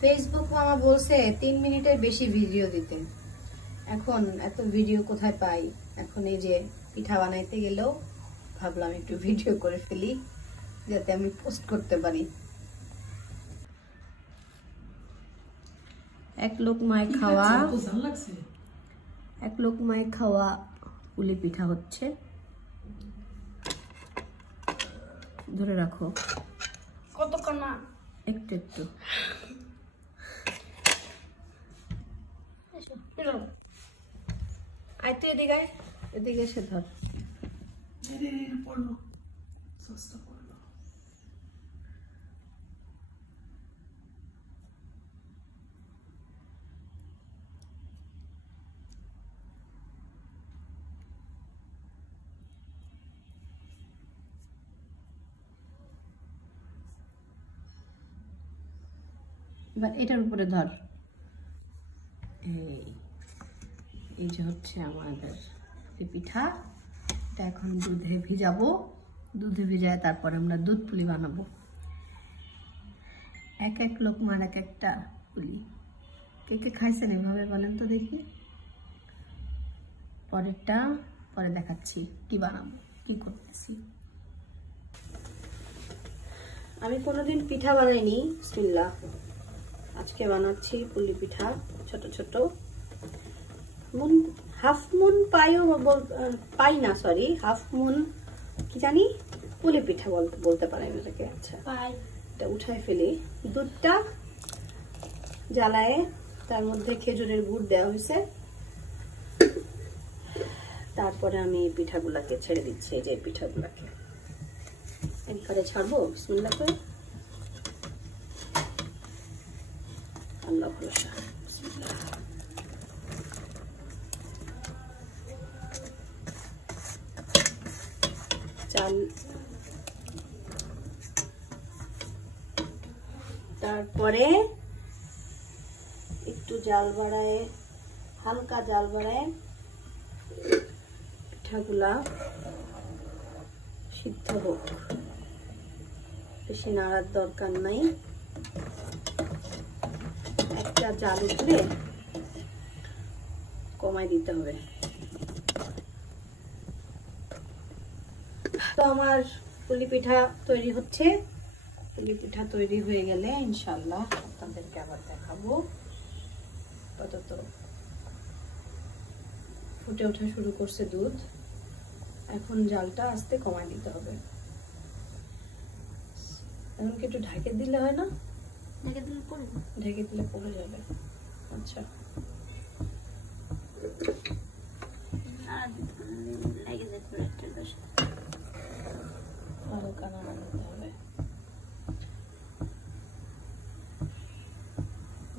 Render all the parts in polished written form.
Facebook মামা বলছে 3 মিনিটের বেশি ভিডিও দিতে। এখন এত ভিডিও কোথায় পাই? এখন এই যে পিঠা বানাইতে গেলেও ভাবলাম একটু ভিডিও করে ফেলি যাতে আমি পোস্ট করতে পারি। এক লোক মায় খাওয়া পুলি পিঠা হচ্ছে। ধরে রাখো কতক্ষণ না, একটু একটু। আয় তো এদিকে, এদিকে এসে ধর। পড়লো সস্তা পড়লো। এবার এটার উপরে ধর। এই যে হচ্ছে আমাদের পিঠা। এটা এখন দুধে ভিজাবো। দুধে ভিজায় তারপর আমরা দুধ পুলি বানাবো। এক এক লোকমার এক একটা পুলি। কে কে খাইছেন এভাবে বলেন তো দেখি। পরেরটা পরে দেখাচ্ছি কি বানাবো, কি করতেছি। আমি কোনোদিন পিঠা বানাইনি, বিসমিল্লাহ। আজকে বানাচ্ছি পুলি পিঠা, ছোট ছোট। হাফ মুন পাই না, সরি, হাফ মুন কি জানি পুলি পিঠা বলতে পারেন এটাকে। আচ্ছা, এটা উঠাই ফেলি। দুধটা জ্বালায়, তার মধ্যে খেজুরের গুড় দেওয়া হয়েছে। তারপরে আমি পিঠাগুলাকে ছেড়ে দিচ্ছি। এই যে পিঠাগুলাকে একবারে ছাড়বো, বিসমিল্লাহ করে। আল্লাহ ভরসা, বিসমিল্লাহ। চাল, তারপরে একটু জাল বাড়ায়, হালকা জাল বাড়ায় পিঠাগুলা সিদ্ধ হোক। বেশি নাড়ার দরকার নাই। একটা জাল উঠলে কমাই দিতে হবে। তো আমার পুলি পিঠা তৈরি হচ্ছে। পুলি পিঠা তৈরি হয়ে গেলে ইনশাআল্লাহ আপনাদেরকে আবার দেখাবো। আপাতত ফুটে ওঠা শুরু করছে দুধ। এখন জালটা আস্তে কমাই দিতে হবে। এখন কি একটু ঢাকে দিলে হয় না? ঢেকে দিলে পড়ে যাবে। আচ্ছা, হালকা নাড়া দিতে হবে।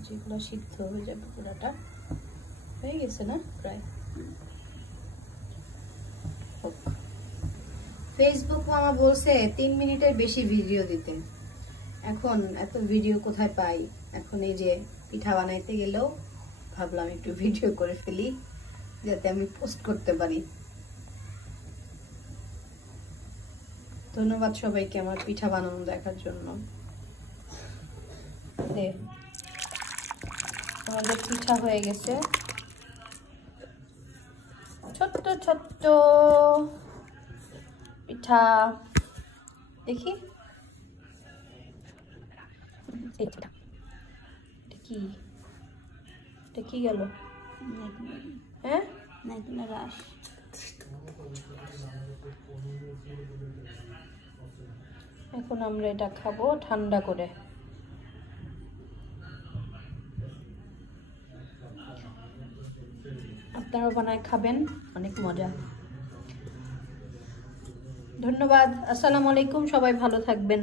যেগুলো সিদ্ধ হয়ে যাবে পুরাটা। হয়ে গেছে না প্রায়? ফেসবুক মামা বলছে 3 মিনিটের বেশি ভিডিও দিতে। এখন এত ভিডিও কোথায় পাই? এখন এই যে পিঠা বানাইতে গেলেও ভাবলাম একটু ভিডিও করে ফেলি যাতে আমি পোস্ট করতে পারি। ধন্যবাদ সবাইকে আমার পিঠা বানানো দেখার জন্য। আমাদের পিঠা হয়ে গেছে, ছোট্ট ছোট্ট পিঠা। দেখি এটা কি গেল? হ্যাঁ, রাস। এখন আমরা এটা খাবো ঠান্ডা করে। আপনারাও বানায় খাবেন, অনেক মজা। ধন্যবাদ। আসসালামু আলাইকুম, সবাই ভালো থাকবেন।